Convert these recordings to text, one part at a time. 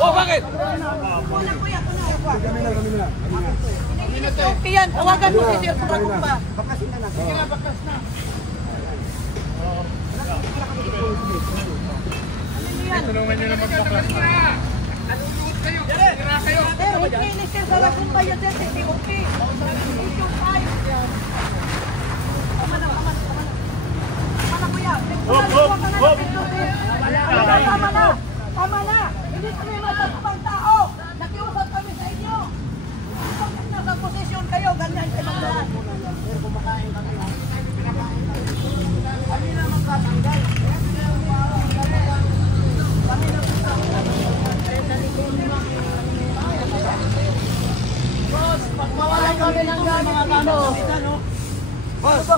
Oh, bakit? Okay yan, tawagan mo si Sir Pagkumpa. Bakasin na natin. Sige na, bakas na. Tulungan nyo na magbaklas na. Nalulungod kayo. Tira kayo. Sir, okay ni Sir Pagkumpa yun, Sir. Hindi okay. Tama na, tama na. Tama na, kuya. Tama na. Tama na. Hindi kami masasabang tao. Nakiusap kami sa inyo. Kung nasa posisyon kayo, ganyan kayo magdaan. Sir, kumakain kami. Kami na magkatanggal. Boss, pag mawalan kami ng gamit dito. Boss,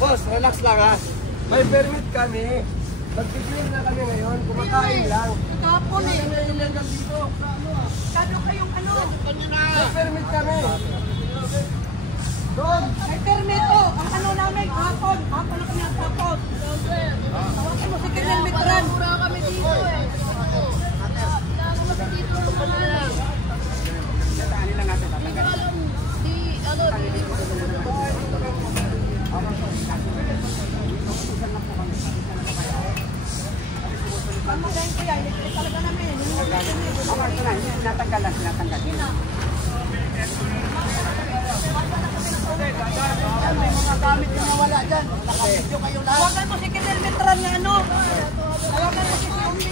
boss, relax lang ha. May permit kami. Nag-clear na kami ngayon, kumakain lang. Kapon eh. Kano kayong ano? May permit kami. Doon. May permit o. Ang ano namin, kapon. Kapon na kami ang kapon. Tawagan mo si Colonel Mitran. Mura kami dito eh. Mamagayin ko yan. Hindi talaga namin. Sinatanggal lang, sinatanggal. May mga gamit yung nawala dyan. Nakapidyo kayo lahat. Tawagan mo si Colonel Mitran na ano. Tawagan mo si Siongi.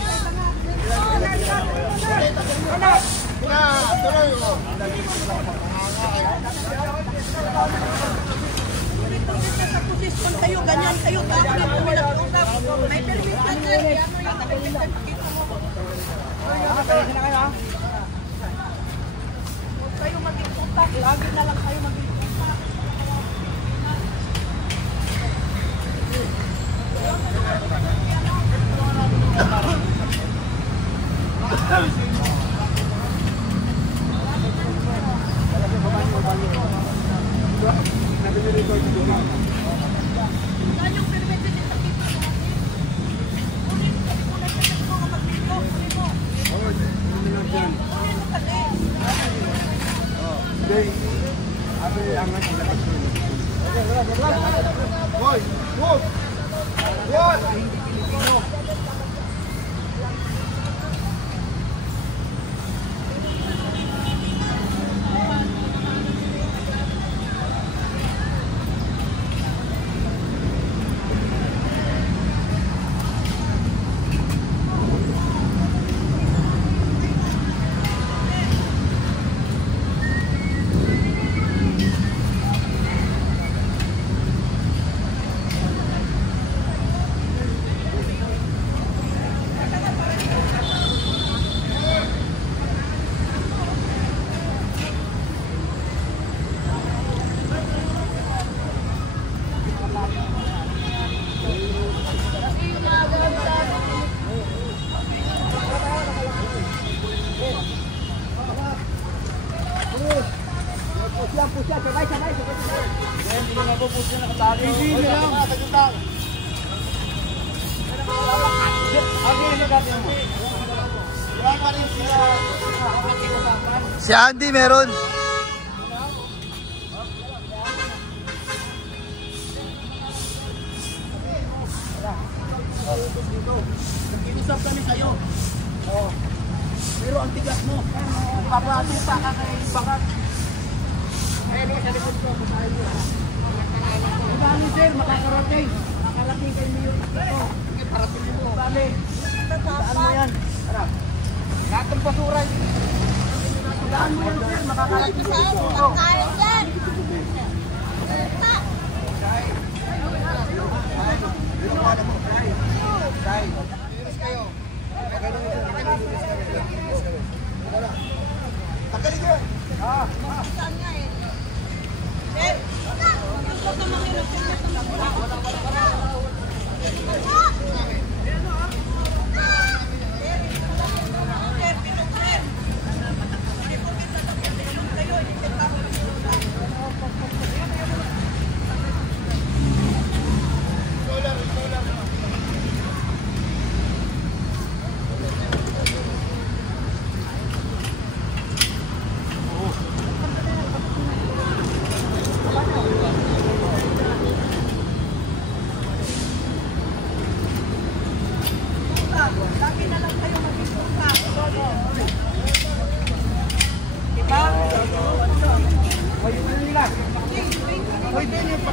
Sa posisyon kayo, ganyan kayo. Tapos yung pumilag-usap. May permit na sir. Ano yung permit na pakita mo? Huwag kayo mag-iutak. Lagi na lang kayo mag-iutak. Saan yung permit din sa kita mo? Kunin mo kasi kung nagsasabi ko nga mag-dito. Kunin mo. Kunin mo kasi. Boy, move! What? Pusya, sabay-sabay. Hindi na po po siya nakatali. Hindi lang. Si Andy meron. Nag-iusap kami sa'yo. Pero ang tigas mo. Papasin pa ka kay Bakat. Ayun mo, sa likod ko. Bali sir, makakarating. Makakarating kayo niyo. Sige, parating mo. Bali. Daan mo yan. Lahat ng basura. Daan mo yan sir, makakarating kayo. Kaya yan. Tanggalin ko. Saan nga eh? Sir, yung foto mo ngayon,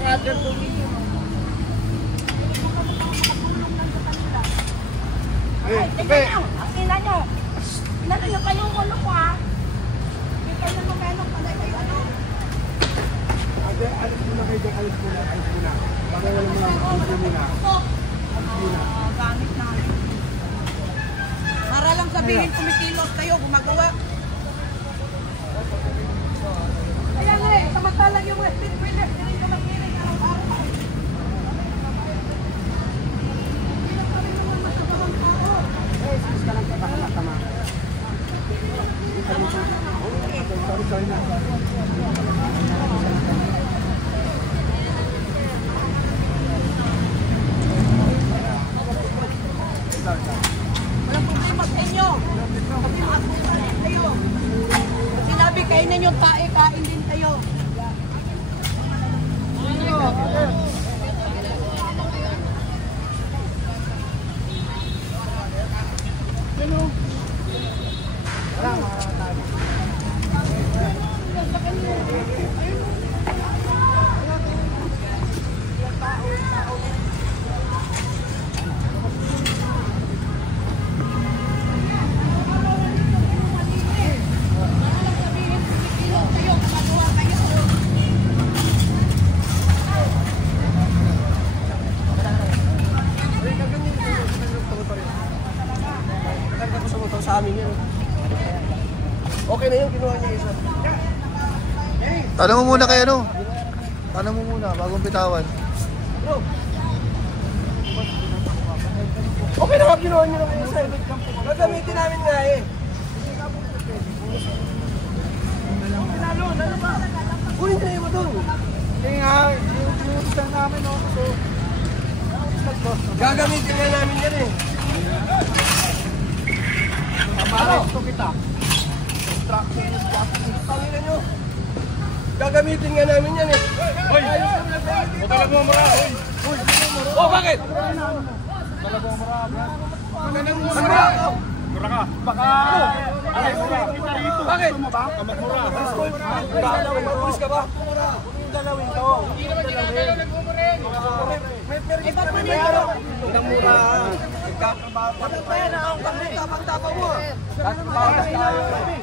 other tubig. Ay, tingnan nyo! Ang ina nyo! Inano nyo kayong ulo ko ha? Hindi kayo naman panay kayo ano? Ate, alis muna kayo dyan, alis muna. Para wala mga alis muna. Gamit namin. Para lang sabihin kumikilos kayo, gumagawa. Kaya nga eh, samantalang yung mga street vendors, hindi ka magkiling araw-araw. Hindi na kami naman masabang tao. Sis ka lang sa tama. Sorry na. Walang problema sa inyo. Kasi makasukan din kayo. Pag sinabi kainin yung tae, kain din kayo. Sa amin yun. Okay na yun, ginawa niya isa. Tanong mo muna kay ano? Tanong mo muna, bagong bitawan. Bro. Okay na nga, ginawa niya naman isa. Gagamitin namin nga eh. Lalo ba? Kunin niya mo doon. Hindi nga, yung namin no. So, Gagamitin nga namin yan eh. Paresto kita. Pangina nyo. Gagamitin nga namin yan eh. Hoy! Huwag ka lang bumura! Hoy! Oh, bakit? Mura ka! Baka, alas kita rito. Bakit? Gusto mo ba? Mura! Pulis ka ba? Dalawin to. May permit kami meron. Ang mura. Tapang-tapang mo.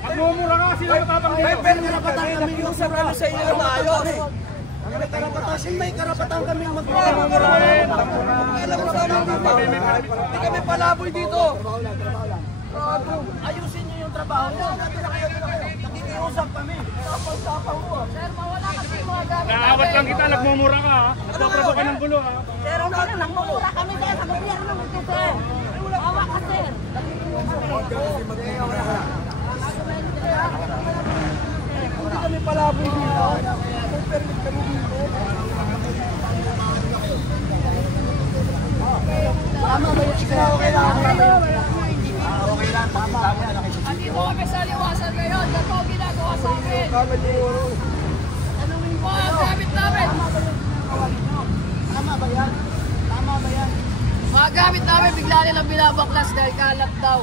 Magmumura ka! Sino matapang May dito? permit kami. Nakiusap kami sa inyo na maayos. May karapatan kaming magmura. Alam mo sa amin dito. Hindi kami palaboy dito. Ayusin niyo yung trabaho niyo. Nakikiusap kami. Tapang-tapang mo. Naawat lang kita, nagmumura ka ha! Nagpaprovoke ka ng gulo ha! Pero okay lang, mamura kami dahil sa gobyerno mo ito, sir. Awa ka, sir. Hindi kami palaboy dito. May permit kami dito. Tama ba yung ikaw? Okay lang. Okay lang. Tama. Andito kami sa liwasan ngayon. Yan po ang ginagawa sa amin. Kama niyo. Tanungin po ang gamit namin. Tama ba yan? Tama ba yan? Mga gamit namin bigla nilang binabaklas dahil kalat daw.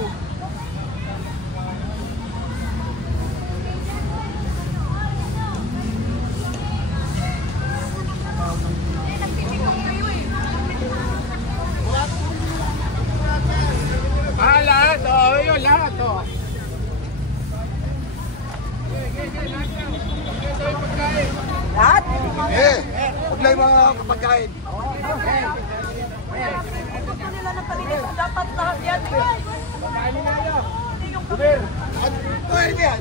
Lahat! Oo, yun, lahat! Oh. Lahat? Huwag na yung mga pagkain. Gusto nila ng paligid. Dapat lahat yan. Pwede yan.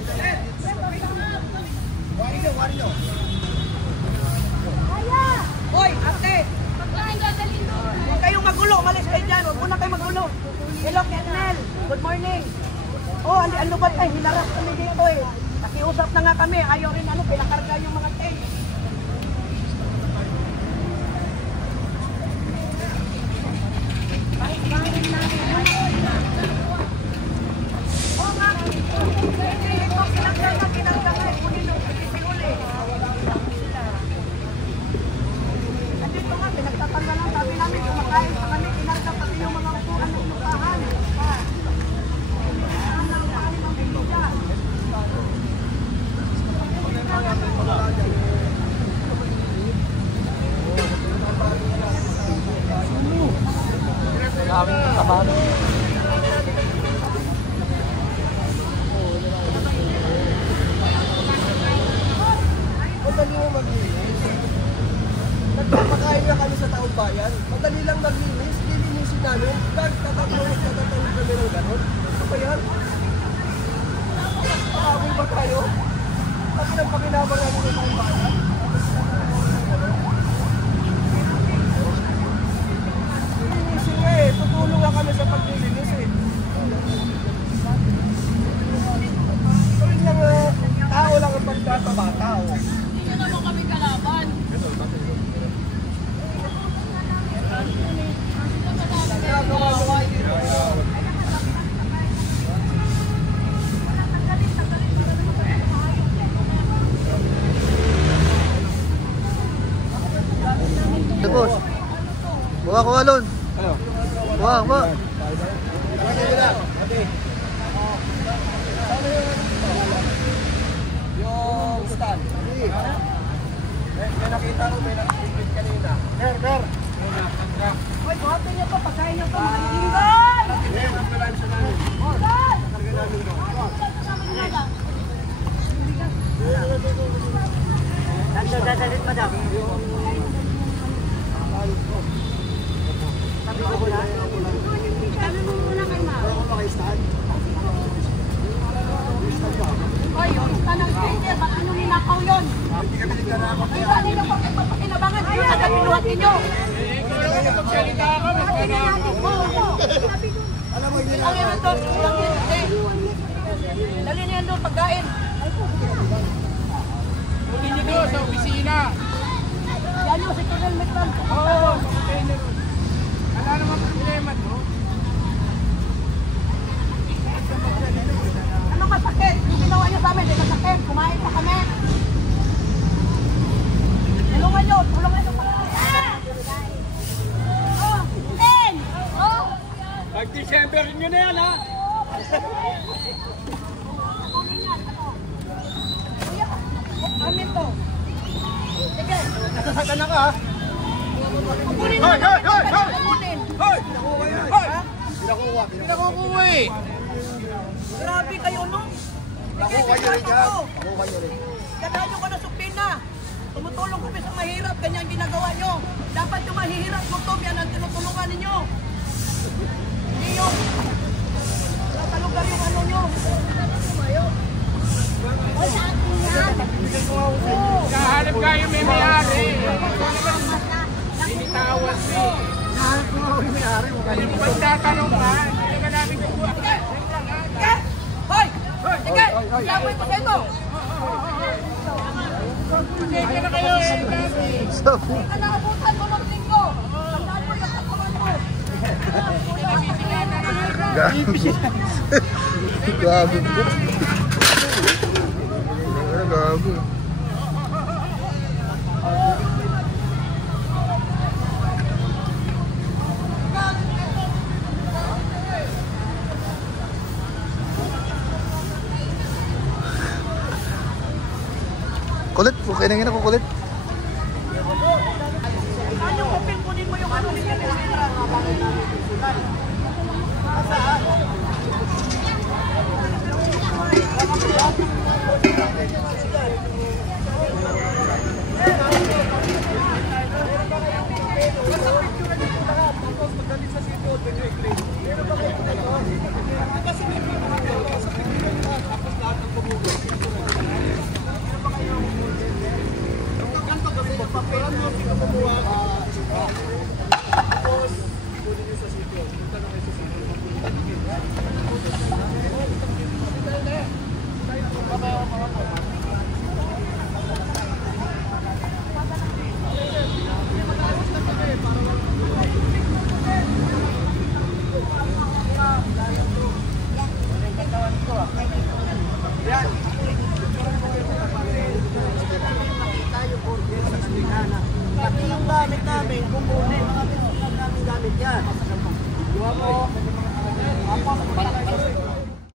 Hoy, ate! Huwag kayong magulo. Malis kayo dyan. Huwag muna kayo magulo. Hello, Kernel. Good morning. Oh, ano ba tayo? Hinaras kami dito eh. Nakiusap na nga kami. Ayaw rin pinakarga yung mga tank. Oo nga. Ito kinagdanga. Kunin ang pinuli. Andito nga, pinagtatanggal lang. Sabi namin, kumakain pa kami. Kinarga pati yung mga upuan ng lupahan. Pinilihan ng kami ng bibigyan. aming trabaho. Madali mo maglinis. Nagpapakain na kami sa taong bayan. Madali lang maglinis. Lilinisin namin. Tatatawid kami ng gano'n. Ano ba yan? Pakawin ba tayo? Kasi lang pakinabang namin sa taong bayan. Lilinisin nga eh. Tutulong nga kami sa paglilinis eh. Tuwing lang tao lang ang pagtatabata oh. Hindi nyo naman kami kalaban. Boss. Buka ko alon. Ano? Buka. Yung stand. May nakita ko, may nakikita kanina. Ber. Hoy, buhatin niyo to, pagkain niyo to, mga hingay! Ang balansya namin. Nakarga namin to. Dadalit, madam. Sabi mo muna kay Ma. Hoy, yung tanang skater, ba't nyo ninakaw yun? Hindi kami nagkarakot. Ay, ba nila pagpapakinabangan? Yung agad pinuhat ninyo. Magsalita ka, magsalita ka. Alam mo, yun Ang yan doon, dali niyan doon, pagkain. Dito sa opisina. Yan yung si Colonel Metran. Oo, sa container. Wala naman problema, no? Ano masakit? Yung ginawa niyo sa amin, di masakit. Kumain pa kami. Tulungan niyo pa. Oh, ten! Oh! Pag-December nyo na yan, ha? Amin to. Sige. Nasasagana ka ha? Kukunin naman namin. Kukunin. Hoy! Hoy! Pinakuha. Pinakukuha eh. Grabe kayo, no? Nakuha nyo rin yan. Nakuha nyo rin. Ganahan nyo ko na supina. Tumutulong kami sa mahirap. Ganyan ang ginagawa nyo. Dapat yung mahihirap, gutom yan ang tinutulungan ninyo. Hindi yung talugar yung ano nyo. Kahanap kayo may may-ari. Binitawan mo eh. Nahanap ko nga may may-ari mo. Kung magtatanong ka, hindi ka namin kukuha. Sige! Hoy! Sige! Laboy ko sa ito! Sige na kayo eh. dati. Hindi ka nakabutan mo ng linggo! Tandaan mo yung katawan mo! Gago. Gago. Kulit, okay na yun ako kulit. Ano yung kupin, kunin mo yung ano ni Kanila. Pati yung gamit namin, kukunin. Mga namin gamit yan. Diba mo?